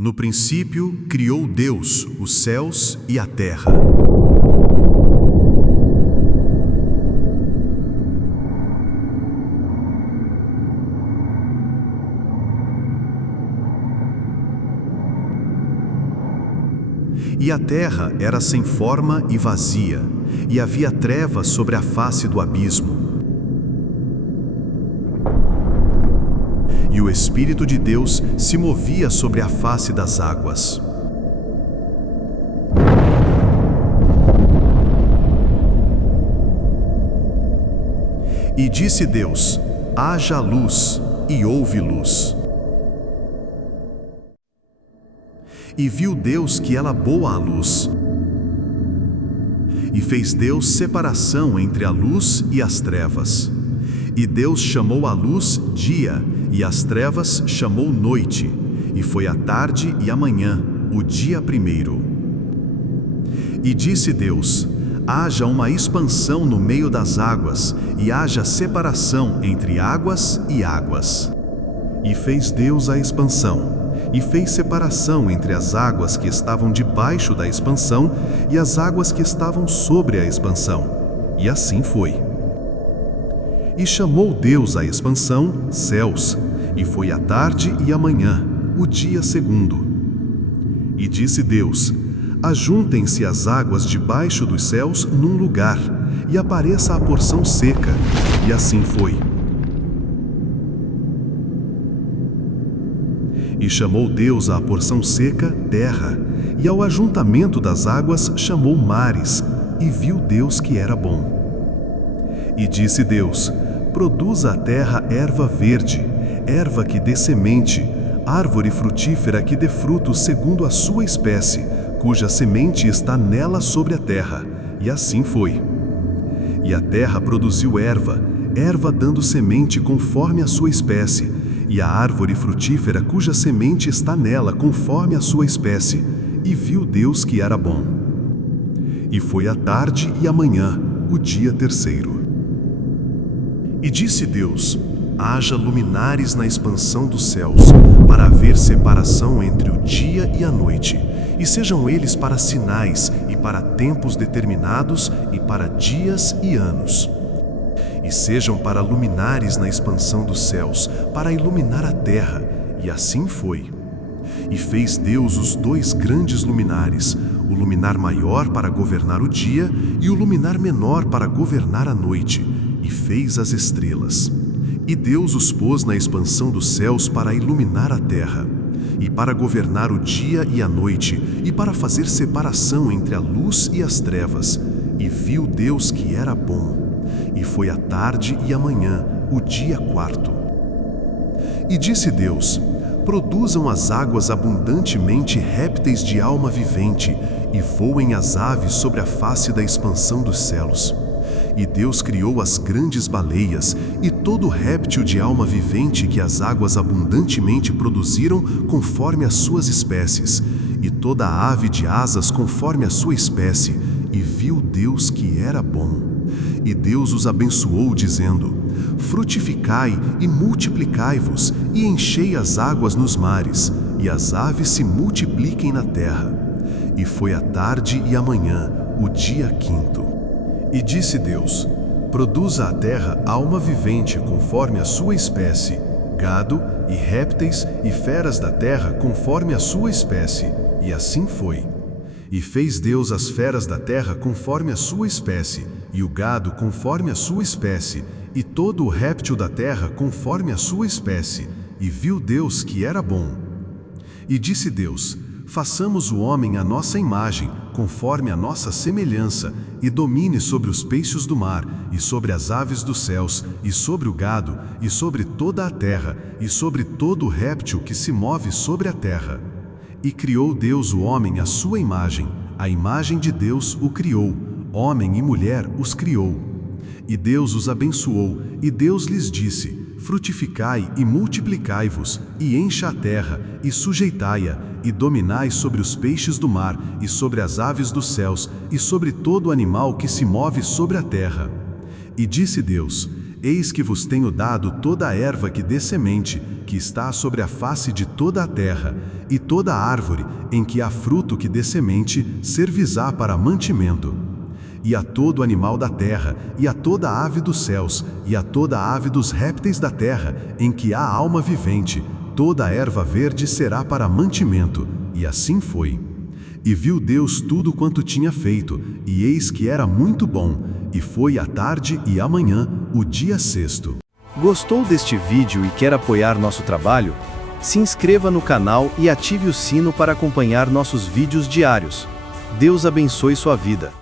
No princípio, criou Deus os céus e a terra. E a terra era sem forma e vazia, e havia trevas sobre a face do abismo. E o Espírito de Deus se movia sobre a face das águas. E disse Deus: haja luz, e houve luz. E viu Deus que era boa a luz. E fez Deus separação entre a luz e as trevas. E Deus chamou a luz dia, e as trevas chamou noite. E foi a tarde e a manhã, o dia primeiro. E disse Deus: haja uma expansão no meio das águas, e haja separação entre águas e águas. E fez Deus a expansão. E fez separação entre as águas que estavam debaixo da expansão e as águas que estavam sobre a expansão. E assim foi. E chamou Deus a expansão céus, e foi a tarde e a manhã, o dia segundo. E disse Deus: ajuntem-se as águas debaixo dos céus num lugar, e apareça a porção seca. E assim foi. E chamou Deus à porção seca terra, e ao ajuntamento das águas chamou mares, e viu Deus que era bom. E disse Deus: produza a terra erva verde, erva que dê semente, árvore frutífera que dê frutos segundo a sua espécie, cuja semente está nela sobre a terra. E assim foi. E a terra produziu erva, erva dando semente conforme a sua espécie, e a árvore frutífera cuja semente está nela conforme a sua espécie, e viu Deus que era bom. E foi a tarde e a manhã, o dia terceiro. E disse Deus: haja luminares na expansão dos céus, para haver separação entre o dia e a noite, e sejam eles para sinais, e para tempos determinados, e para dias e anos. E sejam para luminares na expansão dos céus, para iluminar a terra. E assim foi. E fez Deus os dois grandes luminares, o luminar maior para governar o dia, e o luminar menor para governar a noite, e fez as estrelas. E Deus os pôs na expansão dos céus para iluminar a terra, e para governar o dia e a noite, e para fazer separação entre a luz e as trevas. E viu Deus que era bom. E foi a tarde e a manhã, o dia quarto. E disse Deus: produzam as águas abundantemente répteis de alma vivente, e voem as aves sobre a face da expansão dos céus. E Deus criou as grandes baleias, e todo réptil de alma vivente que as águas abundantemente produziram conforme as suas espécies, e toda ave de asas conforme a sua espécie, e viu Deus que era bom. E Deus os abençoou, dizendo: frutificai e multiplicai-vos, e enchei as águas nos mares, e as aves se multipliquem na terra. E foi a tarde e a manhã, o dia quinto. E disse Deus: produza a terra alma vivente conforme a sua espécie, gado e répteis e feras da terra conforme a sua espécie. E assim foi. E fez Deus as feras da terra conforme a sua espécie, e o gado conforme a sua espécie, e todo o réptil da terra conforme a sua espécie. E viu Deus que era bom. E disse Deus: façamos o homem à nossa imagem, conforme a nossa semelhança, e domine sobre os peixes do mar, e sobre as aves dos céus, e sobre o gado, e sobre toda a terra, e sobre todo o réptil que se move sobre a terra. E criou Deus o homem à sua imagem, a imagem de Deus o criou, homem e mulher os criou. E Deus os abençoou, e Deus lhes disse: frutificai e multiplicai-vos, e encha a terra, e sujeitai-a, e dominai sobre os peixes do mar, e sobre as aves dos céus, e sobre todo animal que se move sobre a terra. E disse Deus: eis que vos tenho dado toda a erva que dê semente, que está sobre a face de toda a terra, e toda árvore em que há fruto que dê semente, servirá para mantimento. E a todo animal da terra, e a toda ave dos céus, e a toda ave dos répteis da terra, em que há alma vivente, toda a erva verde será para mantimento. E assim foi. E viu Deus tudo quanto tinha feito, e eis que era muito bom, e foi a tarde e a manhã, o dia sexto. Gostou deste vídeo e quer apoiar nosso trabalho? Se inscreva no canal e ative o sino para acompanhar nossos vídeos diários. Deus abençoe sua vida.